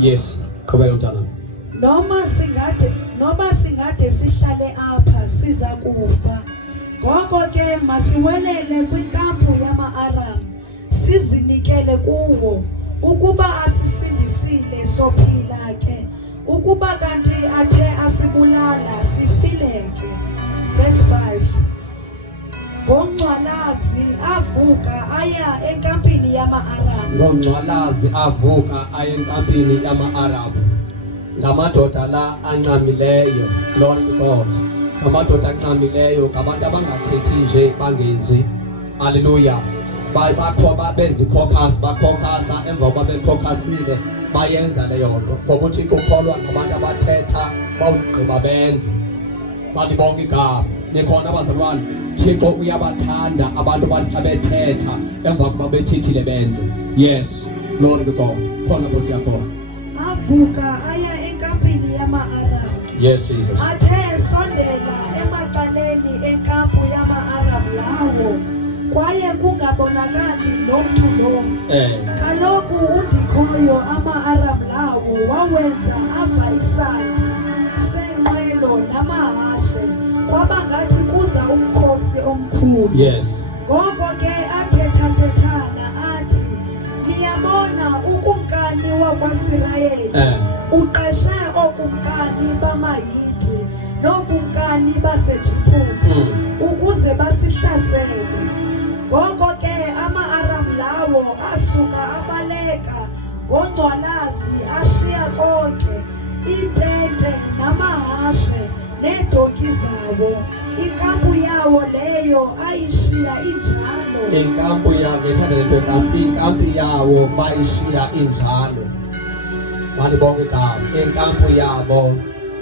Yes, qhubeka mntana. Noma singade sihlale apha siza kufa. Ngoko ke masiwelele kwinkampu yama-Aram sizinikele kuwo ukuba asisindisile sophila ke, ukuba kanti athe asibulala sifileke. Verse 5. Ngongcwalazi avuka aya enkampini yama-Aram. Ngongcwalazi avuka aya enkampini yama-Arabu. Ngamadoda la ancamileyo, Lord God. Ngamadoda ancamileyo, ngabantu abangathethi nje bangenzi. Hallelujah. Benza i-caucus, bakhokasa, emva kokuba bekhokasile bayenza leyo nto. Ngoba uThixo ukholwa ngabantu abathetha bawugqiba benze. Balibonke igama. Nikhona abazalwane, Thixo uyabathanda abantu bathi xa bethetha emva kokuba bethithile benze. Yes, Lord God. Khona Nkosi yakho. Avuka aya enkampini yama-Aram. Yes, Jesus. Athe sondela emacaleni enkampu yama-Aram lawo, kwaye kungabonakali nomntu lo. Kaloku undikhoyo ama-Aram lawo wawenza ava isandi senqwelo namahashe, kwaba ngathi kuza umkhosi omkhulu. Yes. Ngoko ke athethathethana athi, niyabona ukumkani wakwaSirayeli uqeshe okumkani bamaHiti nokumkani baseJiputhi ukuze basihlasele. Ngoko ke ama-Aram lawo asuka abaleka ngongcwalazi ashiya konke, itente namahashe needoki zawo. Inkampu yawo leyo ayishiya injalo. Inkampu yawo ngethanda lento inkampu yawo bayishiya injalo. Malibonke igama. Inkampu yabo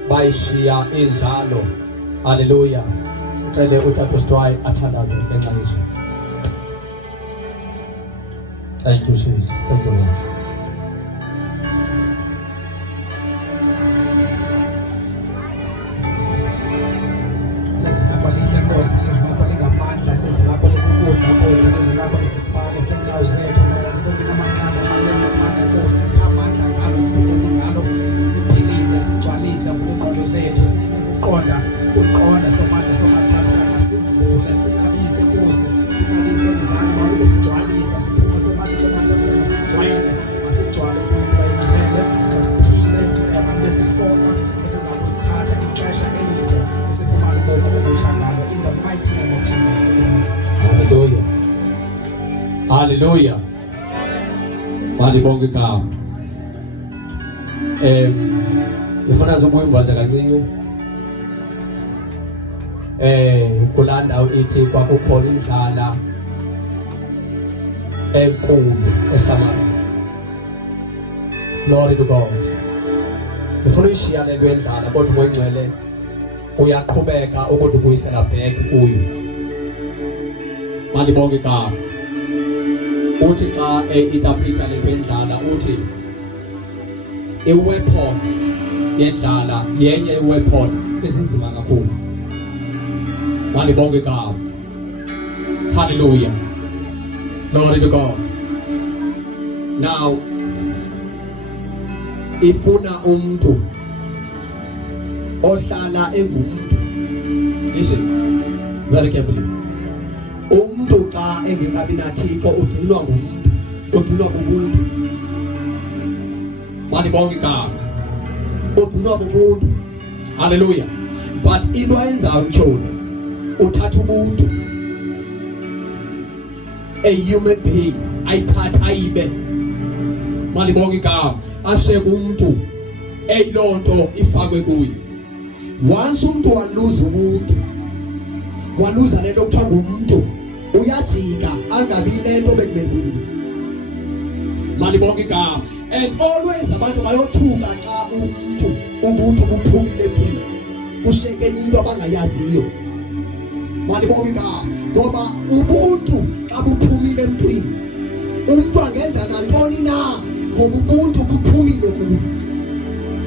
bayishiya injalo. Hallelujah. Ngicele uTata uStwayi athandaze ngenxa yezwi. Thank you Jesus. Thank you Lord. Lizakho lihle Nkosi, lizakho lingamandla, lizakho likukudla kwethu, lizakho lisisibane senyawo zethu, selinamaqanda amalesi simane Nkosi, sinamandla ngalo, sibukele ngalo, siphilize, sigcwalise ngokweqondo zethu, ukuqonda somandla somathatha, sivule, sinabise Nkosi, sinabise mzali, maluku sigcwalisa, siphume somandla somathatha, sigcwele, masigcwale umuntu ayigcwele, masiphile, besisonga, esizakusithatha ixesha elide, esifumana ubomi obushangalo, in the mighty name of Jesus. Hallelujah. Hallelujah. Malibonke igama. Ngifuna ukuyimbaza kancinci. Kulanda ithi kwakukhona indlala enkulu eSamaria. Glory to God. Ngifuna ishiya lento endlala kodwa uMoyingcwele uyaqhubeka ukuthi ubuyisela back kuyo. Malibonke igama. Uthi xa interpreta lento endlala uthi iweapon yendlala yenye iweapon ezinzima kakhulu. Malibonke igama. Hallelujah. Glory to God. Now ifuna umuntu ohlala engumuntu. Listen very carefully. Umuntu xa engekabi naThixo ugcinwa ngumuntu, ugcinwa bubuntu. Malibonke igama. Ugcinwa bubuntu. Hallelujah. But into ayenzayo mtsholo uthatha ubuntu, a human being, ayithatha ayibe. Malibonke igama. Ashiyeke umuntu eyiloo nto ifakwe kuyo. Once umuntu waluza ubuntu, waluza lento okuthiwa ngumuntu, uyajika angabi lento bekumele kuyiyo. Malibonke igama. And always abantu bayothuka xa ubuntu buphumile emntwini, kushiyeke enye into abangayaziyo. Malibonke igama. Ngoba ubuntu xa buphumile emntwini, umuntu angenza nantoni na ngoba ubuntu buphumile kuyo.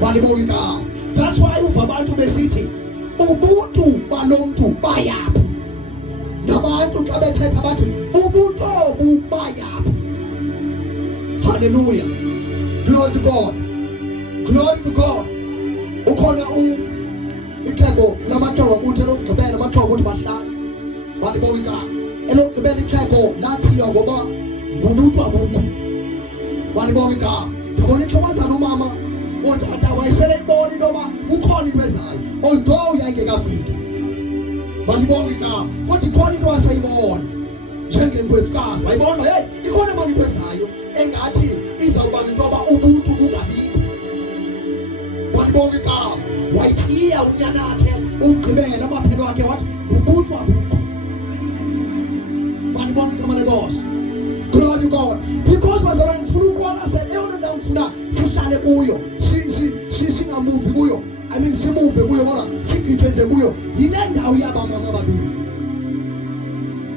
Malibonke igama. That's why uva abantu besithi ubuntu balomuntu bayaphi. Nabantu xa bethetha bathi ubuntu obu bayaphi. Hallelujah. Glory to God. Glory to God. Ukhona ixhego lamaxhoba ukuthi elokugqibela amaxhoba ukuthi bahlala. Walibonga igama. Elokugqibela ixhego lathiywa ngoba ngubuntu abukho. Walibonga igama. Yabona ixhobazana umama otata wayesele ibona into yoba ukhona into ezayo although yayingekafiki. Walibonga igama. Kodwa ikhona into waseyibona njengenkwevukazi. Wayibona hey ikhona manje into ezayo engathi izawubanga into yoba ubuntu bungabikho. Walibonga igama. Wayithiya unyana wakhe ugqibela amaphelo wakhe wathi ubuntu abukho. Walibonga igama lenkosi. Glory to God. Because bazalwane ngifuna ukubona eyona ndawo ngifuna sihlale kuyo singamuvi kuyo. I mean simuve kuyo kodwa sigithwe nje kuyo yile ndawo yabamama ababili.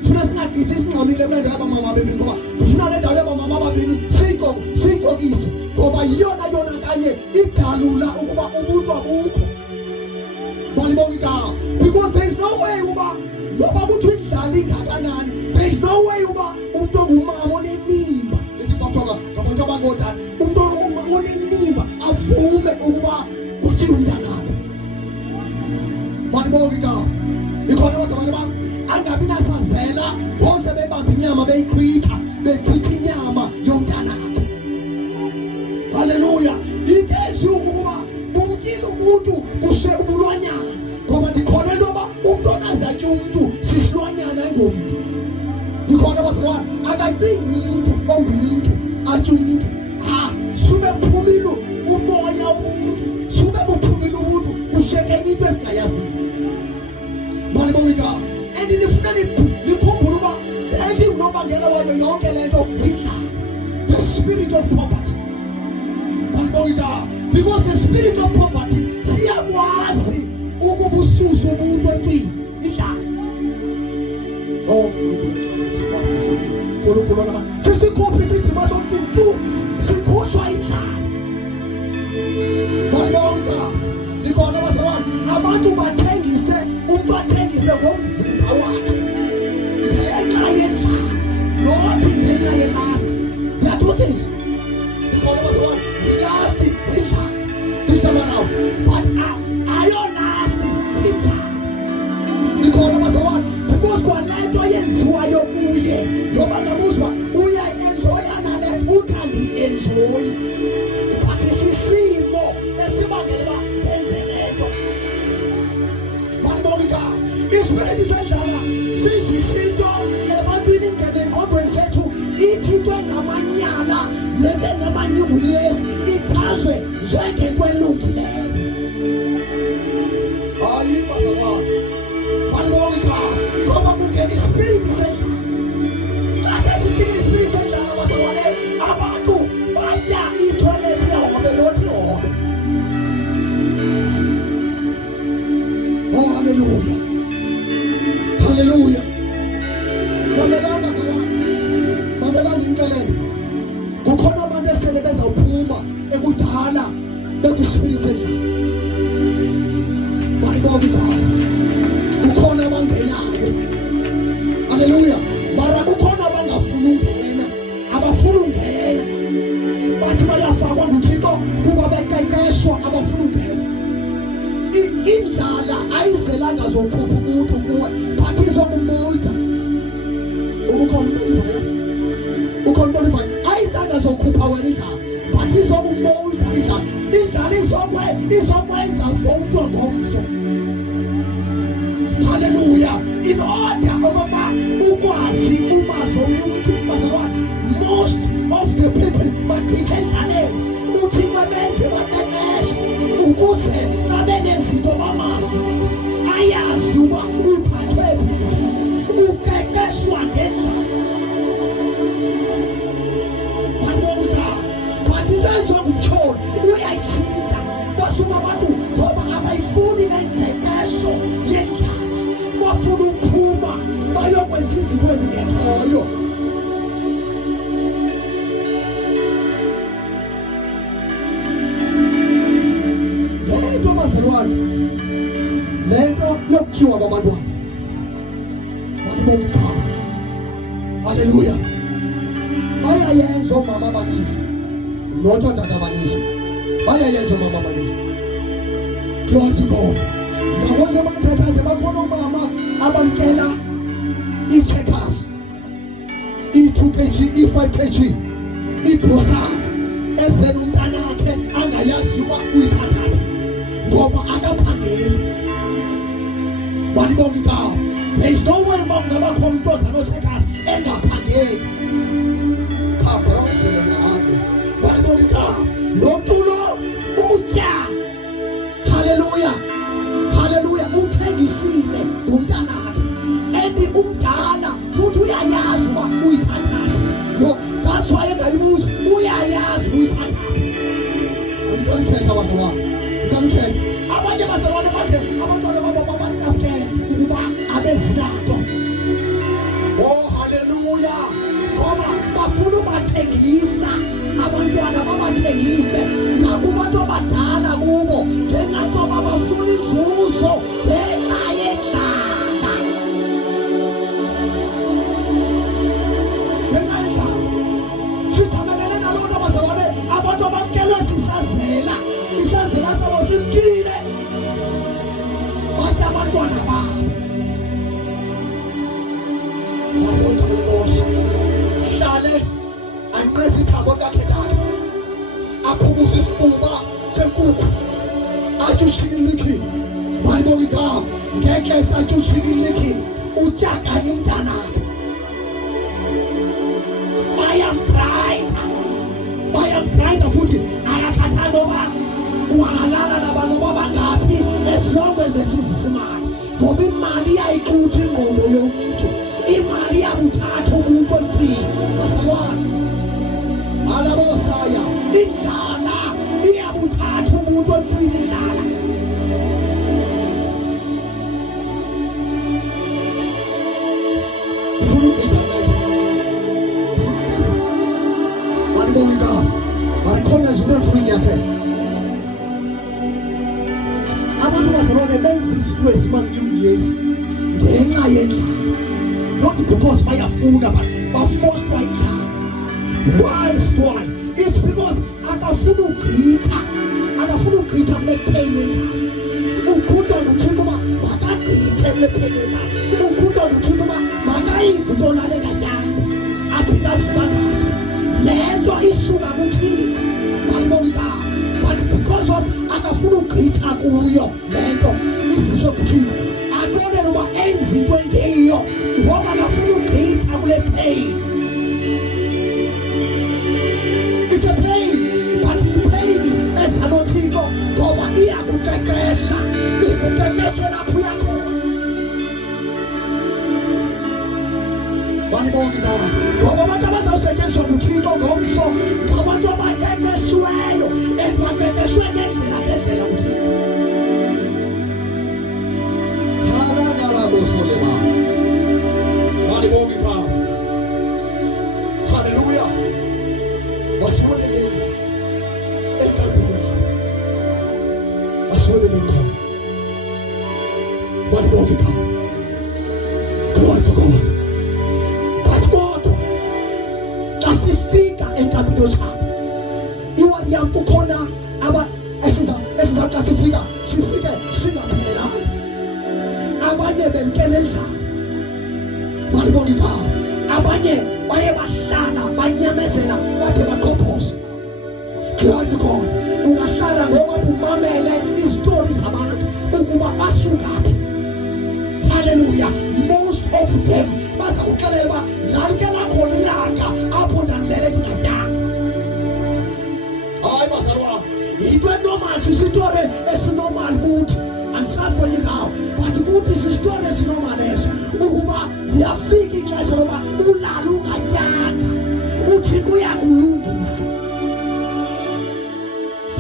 Funa singagithi singxamile kule ndawo yabamama ababili ngoba ngifuna le ndawo yabamama ababili siyigqokise ngoba yona kanye idalula ukuba ubuntu abukho. Walibonga igama. Because there is no way uba ngoba kuthi indlala ingakanani, there is no way uba umuntu ongumama onenimba esibaphoka ngabantu abangotana umuntu ongumama onenimba avume ukuba kuthiwe umntanakhe. Walibonga igama. Ikhona abazalwane bami angabi nasazela wonke bebamba inyama beyichitha inyama yomntanakhe. Haleluya. Into ezungu ukuba bumkile ubuntu kushe ubulwanyana ngoba ndikhona intoba umuntu onazatye umuntu sisilwanyana engomuntu. Ndikhona abazalwane akacingi umuntu ongumuntu atye umuntu. Sube buphumile umoya wobuntu, sube buphumile ubuntu ushekenye into ezingayaziyo. Walibonga igama. And nifuna nikhumbule uba enti unobangela wayo yonke le nto yindlala, the spirit of poverty. Walibonga igama. Because the spirit of poverty siyakwazi ukubususa ubuntu empini indlala. Sisikhuphe isidima somntu sikhutshwa indlala. Walibonga. Nikhona abazalwane abantu bathengise umuntu athengise ngomzimba wakhe ngenxa yendlala not ngenxa yelast. There are two things. Nikhona abazalwane ilast indlala this time around but ayolast indlala. Nikhona abazalwane because kwalento yenziwayo kuye ngoba ngabuzwa uyayi-enjoya nale uthandi-enjoy but isisimo esibangela uba benze lento. Walibonga igama. Isipiriti sendlala sisisinto ebantwini ingene engqondweni zethu ithi into engamanyala nento engamanyinguyezi ichazwe njengento elungileyo. Hayi bazalwane. Walibonga igama. Ngoba kungena isipiriti sendlala. Kase sifikile isipiriti sendlala bazalwane abantu batya itoilet yehobe lothi ihobe. Oh hallelujah. Hallelujah. Mamelanga bazalwane. Mamelanga inkelelo. Kukhona abantu esele bezawuphuma ekudala bekwisipiriti sendlala. Walibonga igama. Kukhona abangenayo. Hallelujah. Mara kukhona abangafuni ungena, abafuni ungena. Bathi bayafakwa nguThixo kuba beqeqeshwa abafuni ungena. Indlala ayizelanga zokhupha ubuntu kuwe but izokumolda. Ukhona umuntu ayizanga zokhupha wena indlala but izokumolda indlala. Indlala izokwenza for umuntu ongomso. Hallelujah. In order ukuba ukwazi umazi omnye umuntu bazalwane most of the people bagqitha endlaleni uThixo benze baqeqeshe ukuze xa benezinto bamazi ayazi uba uphathwe phi uqeqeshwa ngendlela. Walibonga. But into ezokutshona uyayishintsha basuka abantu ngoba abayifuni le ngqeqesho yendlala bafuna ukuphuma bayokwenza izinto ezingekhoyo. Lento bazalwane lento yokukhiwa kwabantwana. Walibonga igama. Hallelujah. Bayayenza omama abaninzi notata abaningi bayayenza mama abaningi. Glory to God. Nakwenza amathathaze bakhona umama abamkela i-checkers, i-2 kg, i-5 kg, i-grocery ezena umntana wakhe angayazi uba uyithathaphi ngoba akaphangeli. Walibonga igama. There is no way uba kungaba khona umuntu oza no-checkers engaphangeli. Phabrosele ngalo. Walibonga igama. Lo mntu lo utya. Hallelujah. Hallelujah. Uthengisile ngumntana wakhe. Endi umdala futhi uyayazi uba uyithathaphi. No, that's why engayibuza uyayazi uyithathaphi. Ngicela uthetha bazalwane. Ngicela uthetha. Abanye bazalwane bathe abantwana babo babacaphele ukuba abezinto. Oh hallelujah. Ngoba bafuna ubathengisa abantwana babathengise nakubantu abadala kubo ngenxa yoba bafuna inzuzo ngenxa yendlala. Ngenxa yendlala. Sithamelele nalona bazalwane abantu abamkelwe sisazela. Isazela sabo simkile. Bathi abantwana babo. Wabona bonke. Hlale anqesa ithambo lakhe lakhe. Akhubuza isifuba senkukhu. Athi uchikilikhi. Wayibona igama. Ngeke sathi uchikilikhi. Utyakanye umntana wakhe. Bayamgrinda futhi ayathatha noba uhalala nabantu babangaphi as long as esizisa imali. Ngoba imali iyayixutha ingqondo yomuntu. Imali iyabuthatha ubuntu empini. Bazalwane. Alabosaya. Indlala iyabuthatha ubuntu empini indlala. Abantu bazalwane benza izinto ezimanyumnyezi ngenxa yendlala. Not because bayafuna but bafostwa indlala. Why is why? It's because akafuna ugqitha. Akafuna ugqitha kule pain endlala. Ukhutha nguthixo uba makagqithe kule pain endlala. Ukhutha nguthixo uba makayive into lale katyanga. Aphinda afuka ngathi. Le nto isuka kuthixo. Bayibona igama. But because of akafuna ugqitha kuyo le nto iziswe kuthixo. Atonele uba enze into engeyiyo ngoba akafuna ugqitha kule pain. It's a pain, but i-pain ezanothixo ngoba iyakuqeqesha. Ikuqeqeshe lapho uyakhona. Walibonga igama. Ngoba abantu abazawusetyenziswa nguthixo ngomso ngabantu abaqeqeshiweyo and baqeqeshwe ngendlela kuthixo. Halalalabosolema. Walibonga igama. Hallelujah. Wasiwelele enkambeni yakho. Wasiwelele khona. Walibonga igama. Glory to God. But kodwa xa sifika enkambeni yotshaba iwadi yam kukhona esiza xa sifike singaphelelanga. Abanye bemkele endlala. Walibonga igama. Abanye baye bahlala banyamezela bade baqhophoze. Glory to God. Ungahlala ngoba umamele izitori zabantu ukuba basukaphi. Hallelujah. Most of them baza kuxelela uba nalike lakhona ilanga apho ndandilele ndingatyanga. Hayi bazalwane. Yinto enormal sisitori esinormal kuthi. Andisazi kwenye indawo. But kuthi sisitori esinormal eso. Ukuba liyafika ixesha loba ulala ungatyanga. Uthixo uyakulungisa.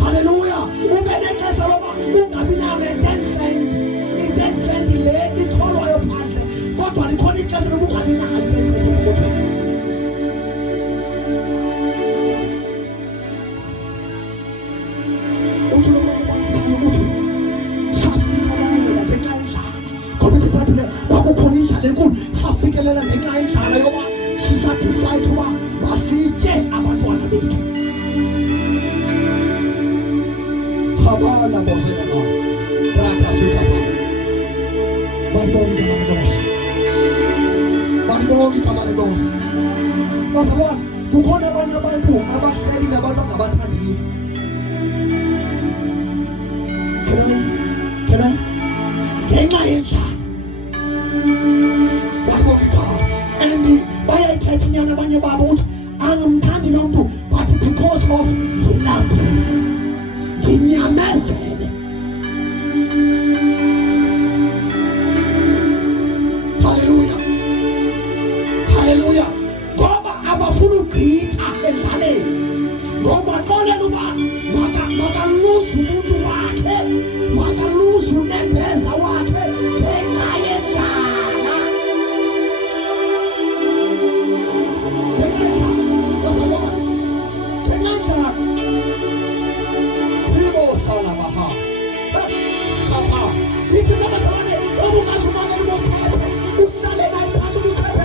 Hallelujah. Ube nexesha loba ungabi nayo ne-10 cent. I-10 cent le itholwayo phandle. Kodwa likhona ixesha loba ungabi nayo i-10 cent epokothweni. Uthi lo mbonisayo ukuthi safikelela ngenxa yendlala. Ngoba iBhayibhile kwakukhona indlala enkulu. Safikelela ngenxa yendlala yoba sisadicide uba masitye abantwana bethu. Kabala bozela ma. Rata suka pa. Balibongi kama ngosi. Balibongi kama ngosi. Basabona kukhona abanye abantu abahleli nabantu ababathandiyo. Can I? Ngenxa yendlala. Balibongi kama. And bayayithetha inyana abanye babo uthi angimthandi lo muntu but because of ngilambile. Nginyamezele. Hallelujah. Ngoba abafuna ugqitha endlaleni. Ngoba xolele uba makaluze umuntu wakhe, makaluze unembeza wakhe ngenxa yendlala. Ngenxa yendlala. Basabona. Ngenxa yendlala. Libo sala baha. Kapa. Ithi noma sabone okungashumamela umothephe. Uhlale naye phansi uthephe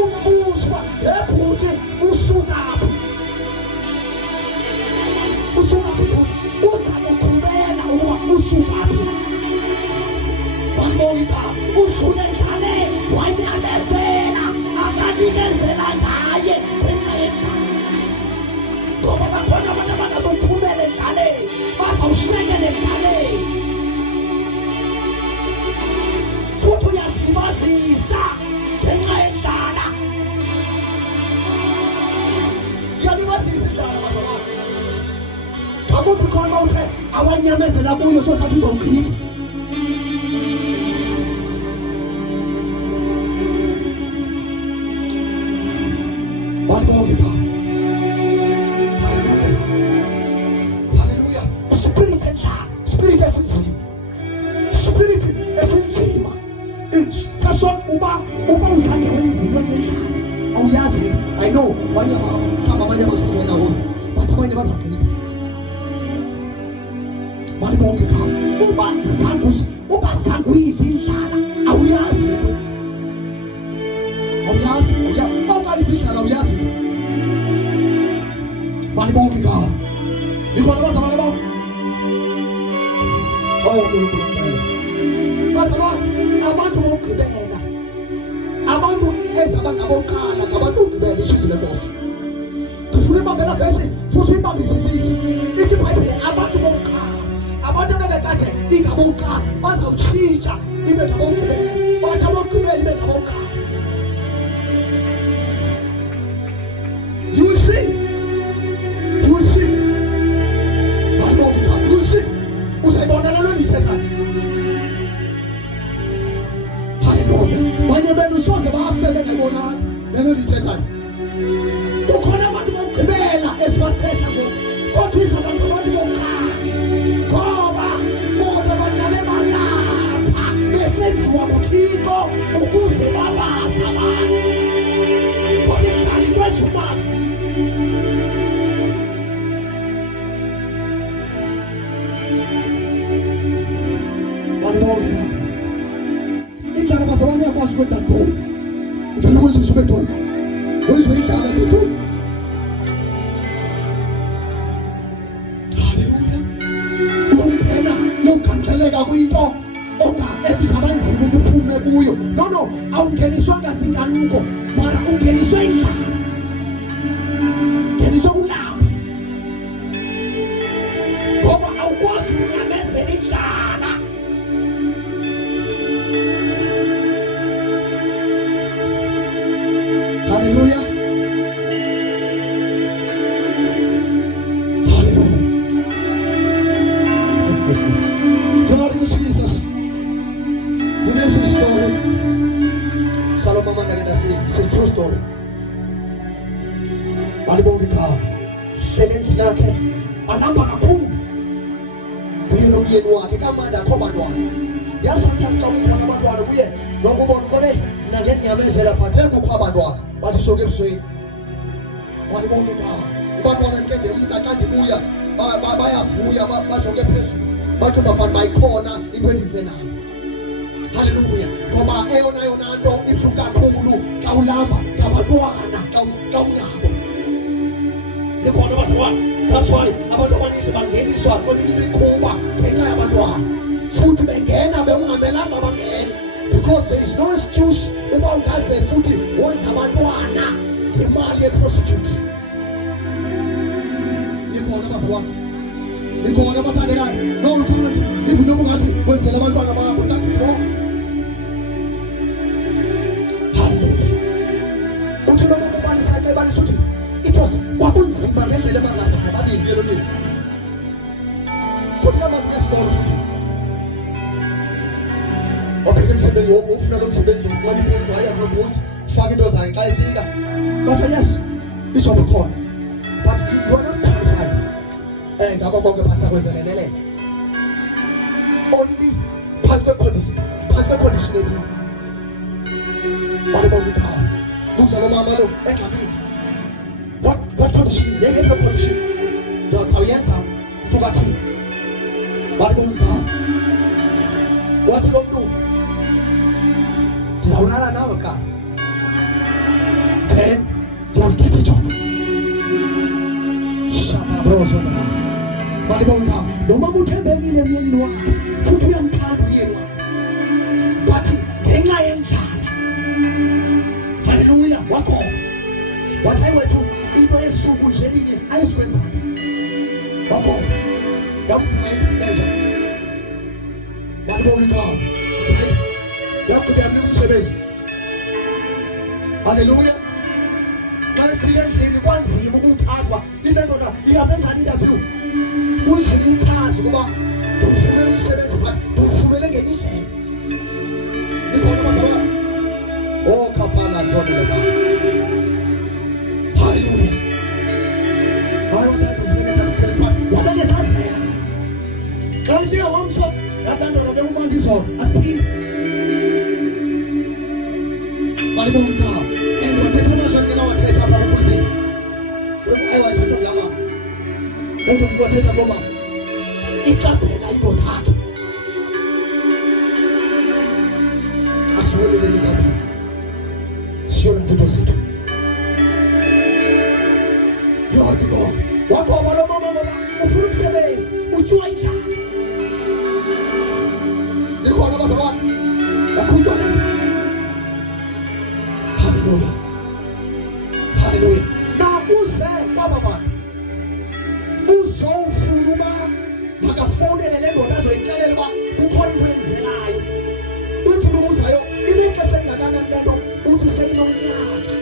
umbuzwa ebhuti usukaphi. Usukaphi bhuti. Uzakuqhubela ukuba usukaphi. Balibongi kama udlule endlaleni wanyamezela akanikezela ngaye ngenxa yendlala. Ngoba bakhona abantu abangazophumela endlaleni bazawushekela endlaleni. Futhi uyazilibazisa ngenxa yendlala. Uyalibazisa indlala bazalwane. Akuphi khona uthe awanyamezela kuyo sothatha uzomgqitha. Balibongi kama. Hallelujah. Spirit endlala. Spirit esinzima. Spirit esinzima. Sasho uba uzange wenzile ngendlala. Awuyazi. I know abanye basongena wona. But abanye bazogqitha. Balibongi kama. Uba zangu yivi indlala. Awuyazi. Ongayivi indlala awuyazi. Balibongi kama. Nikhona bazalwane bami. UNkulunkulu. Bazalwane, abantu bokugqibela. Abantu ezabangaboqala ngabantu bokugqibela ishizwe lenkosi. Kufuna ibambela vesi futhi ibambisisise. Ithi iBhayibheli abantu bokuqala, abantu abebekade ingabokuqala bazawutshintsha ibe ngabokugqibela. Bathi abokugqibela ibe ngabokuqala. You will see. Balibongi kama. You will see. Uzayibona lelo lithethayo. Hallelujah. Banye benu soze bafe bengayibonanga lelo lithethayo. Kukhona abantu bokugqibela esibasithetha ngoku. Kodwa izabantu abantu bokuqala. Ngoba bona baqale balapha besenziwa nguThixo ukuze babazi abantu. Ngoba indlala ikwenza umazi. Balibongi kama. Indlala bazalwane yakwazi ukwenza ntoni. Uvele wenze ube ntoni. Wenziwe indlala nje tu. Hallelujah. Ungena lokhandleleka kwinto ebisabanzima ukuphume kuyo. No, awungeniswanga zinkanuko, mara ungeniswe indlala. Ngeniswe kulapha. Ngoba awukwazi ukunyamezela indlala. Hallelujah. Glory to Jesus. This is story. Saloma mandagenda si true story. Balibongi kama. Felenzi nake alamba kakhulu. Uyelo myeni wakhe kamanda khobantwana. Yasathanda ukukhona abantwana kuye nokubona kole nangenyamezela phathe kukho abantwana. Bathi sonke ebusweni. Balibongi kama. Abantwana nke ngemntaka ndibuya bayavuya bajonge phezulu. Bathi bafana bayikhona into endisenayo. Hallelujah. Ngoba eyona nto ibuhlungu kakhulu xa ulamba ngabantwana xa unabo. Likhona abazalwane. That's why abantu abaninzi bangeniswa kweminye imikhuba ngenxa yabantwana. Futhi bengena bekungamelanga bangene. Because there is no excuse uba ungaze futhi wondla abantwana ngemali ye-prostitute. Likhona abazalwane. Likhona abathandekayo. No, you can't. If noma ungathi wenzela abantwana bakho, that is wrong. Hallelujah. Uthi noma ubalisa ke balisa uthi it was kwakunzima ngendlela abangasayi babili yelonini. Futhi abantu besikolo futhi. Wabheka umsebenzi ufuna lo msebenzi ufuna ipoint haya kulo post faka into zakhe xa ifika. But yes, izobe khona. But you are not qualified. Ngakho konke phansi kwenzelelele. Only phansi kwe-condition ethi. Balibona ukhaya. Buza lo mama lo egxabini. What condition? Yeke no condition. Awuyenza mntu kaThixo. Balibona ukhaya. Wathi lo mntu ndizawulala nawe ka. Then you will get a job. Shaba brozo na. Balibona noma uthembekile emyeni wakhe futhi uyamthanda umyeni wakhe. But ngenxa yendlala. Hallelujah. Wakho. Wathayi wethu into yesuku nje linye ayisikwenzana. Wakho. Yampride pleasure. Balibona ukhaya. Yakubiyamni umsebenzi. Hallelujah. Xa efika endlini kwanzima ukumchazwa into ndoda iyabenza interview. Kunzima umchaza ukuba ndifumene umsebenzi but ndifumene ngenye indlela. Likhona abazalwane. Oh kapala zona leba. Hallelujah. Hayi wathi ufumene tathu wabene sasela. Xa ifika wamso yadandona bekubanga izolo asiphinde. Balibona ukhaya. And wathetha amazwi angena wathetha apha kumpondeni. Ayewathetha kulaa mama. Lento ndiwathetha ngomama. Ixabhela indoda yakhe. Asiweleleni kakhulu. Siyona nto zethu. Yodwa God. Wakhona lo mama ngoba ufuna umsebenzi. Utyiwa indlala. Likhona abazalwane. Yakhutshwa lento. Hallelujah. Hallelujah. Now uze kwaba bantu. Uzofuna uba makafonele le ndoda azoyixelela uba kukhona into enzelayo. Uthi ubuzayo inexesha engakanani le nto uthi seyinonyaka.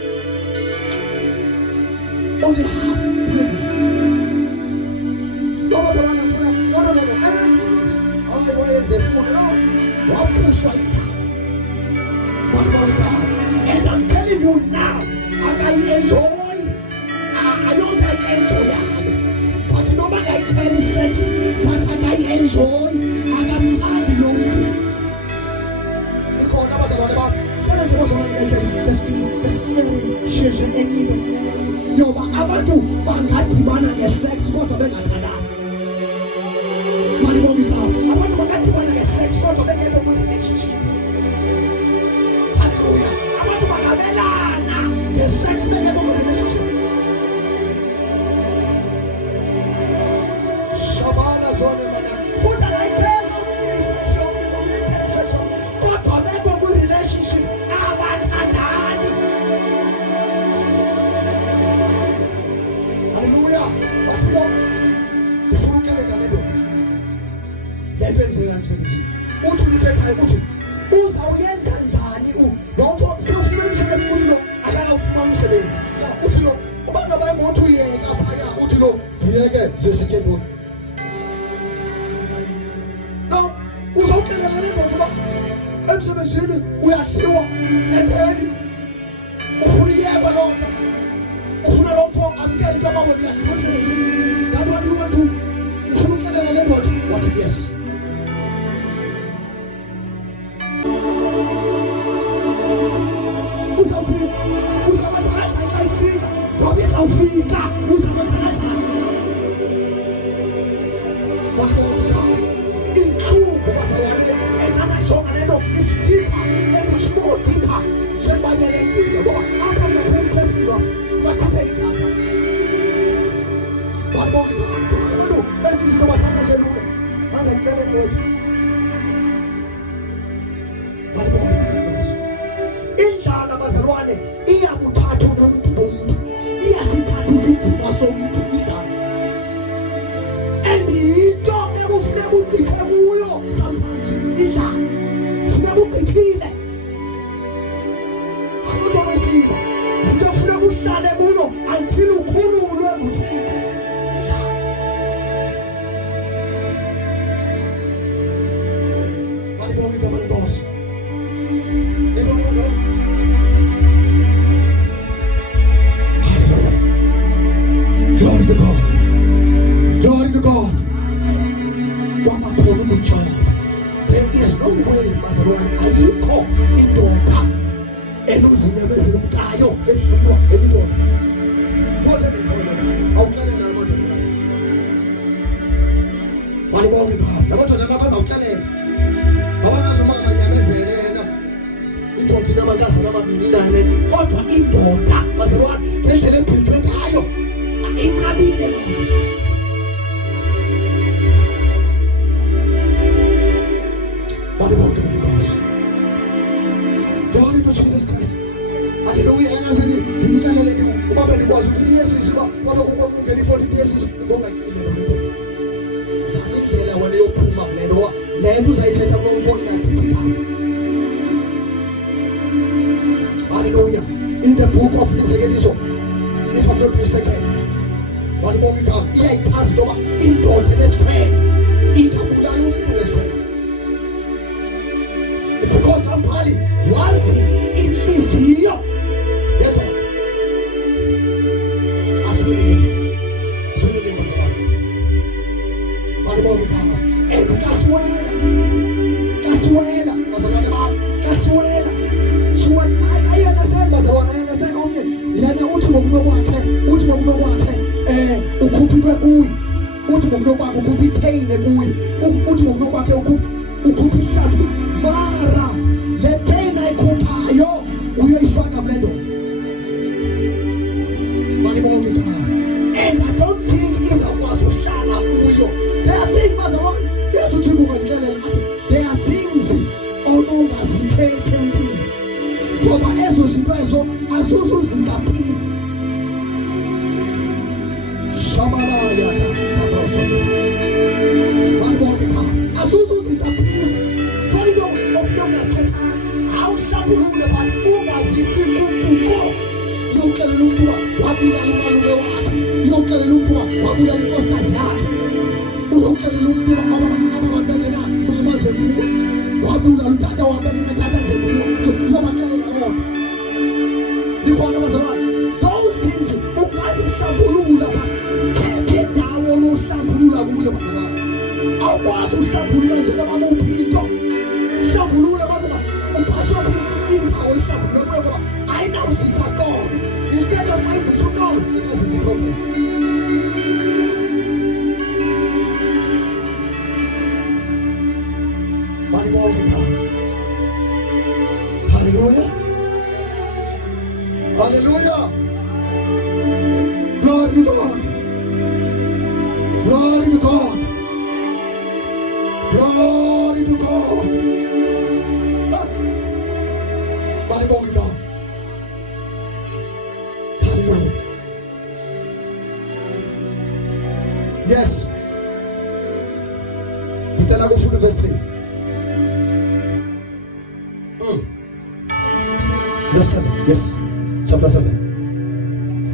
Only half senze. Loba zalana ngifuna no. Hayi wayenze futhi no. Wapushwa izandla. And I'm telling you now, I enjoy. I don't enjoy it. But nobody I tell you sex, but I enjoy. I am happy long. Because I was a lot about. Tell us what's on the share any. Yo, but I want to bangati bana get sex. What a better tada. I want to bangati bana get sex. What a better relationship. The sex may never be a relationship. Shabala zone mana. Food that I tell you is sex. You don't need any sex. But to make a good relationship, abatanani. Hallelujah. But you know, the food can let go. Then there's the answer. What will you take time? What? Who's our yes and Zani? Don't for self-management. Umsebenzi na uthi lo ubanga bayingothi uyeka phaya uthi lo ngiyeke zesikendo no uzawukelela nendoda uba emsebenzini uyahliwa and then ufuna iyeka loo nto ufuna lo mfo amkela into abawe ndiyahliwa emsebenzini. That what you want to ufuna ukelela nendoda wathi yes. Ufika uzamazana wakho inhlungu bazalwane enanajonga lento is deeper and is more deeper njengoba yena inkinga ngoba apha ngaphumphefumula bathatha igazi Balibonga ngapha abantu endizinto bathatha selule haza mlaleli wethu balibonga ngapha indlala bazalwane iyakuthatha umuntu bomuntu iyasithatha isidima somuntu indlala into ekufuneka uqithe kuyo sometimes indlala funeka uqithile akuthi wethiwa into ekufuneka uhlale kuyo until ukhululwe nguThixo. Balibonga igama lenkosi. Libonga bazalwane. Glory to God. Glory to God. Kwabakhona umujaba. There is no way bazalwane ayikho indoda enozinyebezela umkayo edliwa elibona. Kodwa ngikhona awuxelela amadoda. Balibonga ngapha. Labadoda abazawuxelela. Abanazo mama nyamezelela. Indoda inamantombazana amabini nane kodwa indoda bazalwane ngendlela ephethwe ngayo inqabile lo. Balibonga ngapha. Glory to Jesus Christ. Hallelujah. Anazini ngimkaleleni ubaba nikwazi ukuthi yesus baba kokungeni 40 years ngibonga kile lo. Samindlela wena yophuma kulelo lento uzayithetha kwa umfoni na 30 days. Hallelujah. In the book of Lizekeliso, if I'm not mistaken, balibonga ngapha iyayichaza ngoba indoda nesikhwele ingabulala umuntu nesikhwele. Because somebody wazi inhliziyo yedwa aswelile bazalwane balibonga ngapha kasiwela bazalwane bami kasiwela so I understand bazalwane I understand omnye yena uthi ngokunokwakhe ukhuphike kuyi uthi ngokunokwakhe ukhuphi pain kuyi uthi ngokunokwakhe ukhuphi isathu mara le pain ayikhuphayo uyoyifaka kule ndoda. Balibonga ngapha and I don't think izakwazi uhlala kuyo. There are things bazalwane bezuthi ukungixelela athi there are things onongazithethe empini ngoba ezo zinto ezo azuzuzisa peace. Shabalala kabrasoto balibonga ngapha azuzuzisa peace. Awuhlambulule but ungazisi umuntu uyoxelela umuntu wabulala umalume wakhe uyoxelela umuntu wabulala inkosikazi yakhe uyoxelela umuntu ababantwana mamaze kuyo wabulala utata wabelina tata zekuyo uyobaxelela loo nikhona bazalwane those things ungazihlambulula khethe ndawo lohlambulula kuyo bazalwane awukwazi uhlambulula njengoba uphinto hlambulula upaswa indawo ihlambulula kuyo ngoba ayinawusisa xolo instead of mayisisa uxolo ingazisa iproblem. Balibonga ngapha. Hallelujah. Hallelujah. Glory to God. Glory to God. Glory to God. Balibonga ngapha. Hallelujah. Yes. Ngicela kufunda verse 3. Verse 7. Yes. Chapter 7.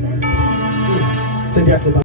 Verse 3. Send